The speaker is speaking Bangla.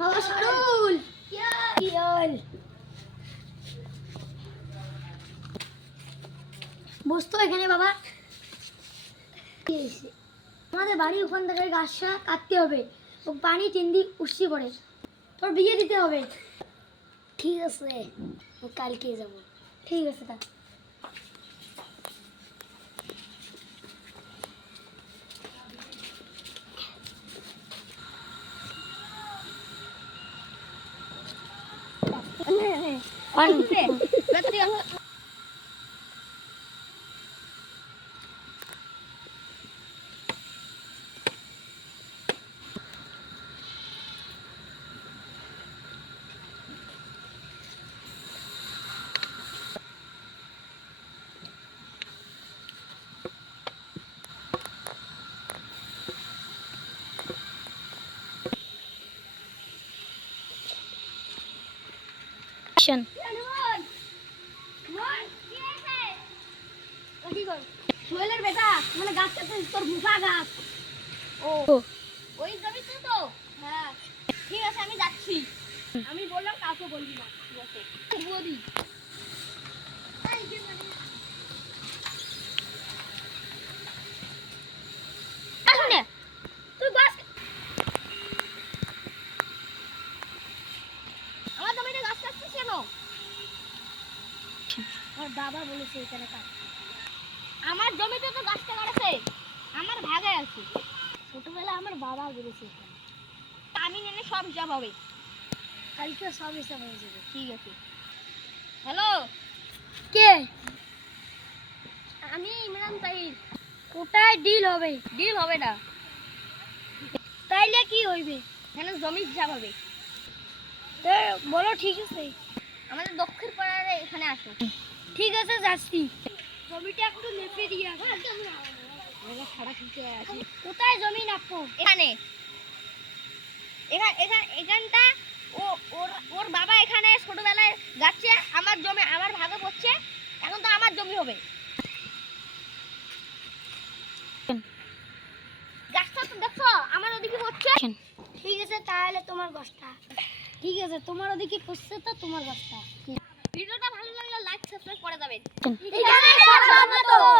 বাবা সারুল কি হল? বসতো এখানে বাবা। আমাদের বাড়ি ওখান থেকে গাছটা কাটতে হবে, ও পানি 3 দিন উঠছি পড়ে, তোর বিয়ে দিতে হবে। ঠিক আছে, কালকে যাব। ঠিক আছে তা। সোহেলের বেটা মানে গাছ কাটতে তোর মুখা গাছ। ও ওই জমিতে তো? হ্যাঁ ঠিক আছে আমি যাচ্ছি। আমি বললাম কাউকে বলবি না। ঠিক আছে বলি। শুনে তুই গাছ আমার জমিতে গাছ কাটছিস কেন? আমার বাবা বলেছে এখানে কাট। আমার জমিতে তো গাছটা কাটছে, আমার ভাগে আছে। ছোটবেলা আমার বাবা বলেছে আমি নিলে সব হিসাব হবে। কালকে সব হিসাব হয়ে যাবে। ঠিক আছে। হ্যালো কে? আমি ইমরান তাহির। কোথায় ডিল হবে? ডিল হবে না। তাইলে কি হইবে? এখানে জমি হিসাব হবে। বলো ঠিক আছে। আমাদের দক্ষিণ পাড়ার এখানে আসো। ঠিক আছে যাচ্ছি। জমিটা একটু নেপে দিয়ে কোথায় জমি নাপো? এখানে এখানটা ওর বাবা এখানে ছোটবেলায় যাচ্ছে, আমার জমি আমার ভাগে পড়ছে, এখন তো আমার জমি হবে। গাছটা তো দেখছো আমার ওদিকে পড়ছে। ঠিক আছে তাহলে তোমার গাছটা। ঠিক আছে তোমার ওদিকে পড়ছে তো তোমার গাছটা। ভিডিওটা ভালো লাগলে লাইক সাবস্ক্রাইব করে যাবেন।